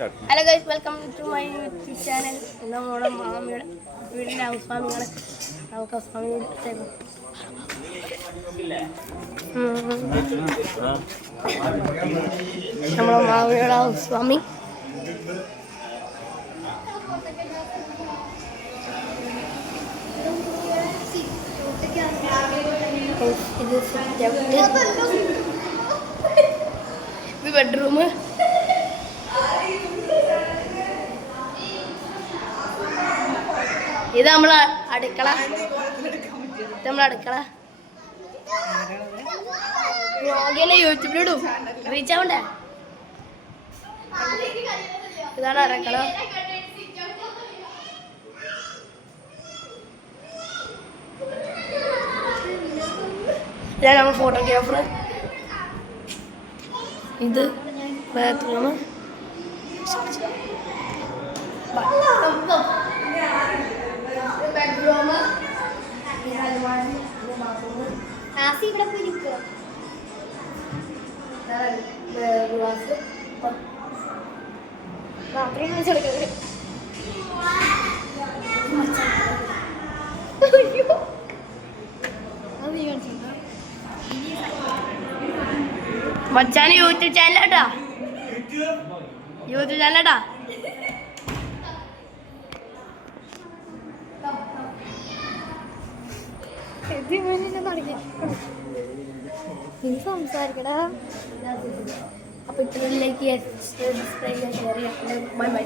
Hello guys, welcome to my YouTube channel. നമ്മുടെ മാമിയുടെ വീടിൻ്റെ ഹൗസ് വാമിങ്ങൾ. നമുക്ക് ഹൗസ് വാമി എടുത്തേക്കും. നമ്മുടെ മാമിയുടെ ഹൗസ് വാമി. ഇത് ബെഡ്റൂം. ഇത് നമ്മളെ അടുക്കള. യൂട്യൂബിലിടും, റീച്ച് ആവണ്ടേ. ഇതാണ് അടുക്കള. ഇതാണ് നമ്മൾ ഫോട്ടോഗ്രാഫർ. ഇത് ബാത്റൂം. ബെഡ്റൂം. ഇവിടെ പോയി നിൽക്കുക. ബാത്റൂം വെച്ചെടുക്കുന്നത്. മച്ചാന് യൂട്യൂബ് ചാനലാട്ടാ. സംസാരിക്കടാ. അപ്പൊ ഇത്രയിലേക്ക് ഷെയർ ചെയ്യാൻ. Bye bye.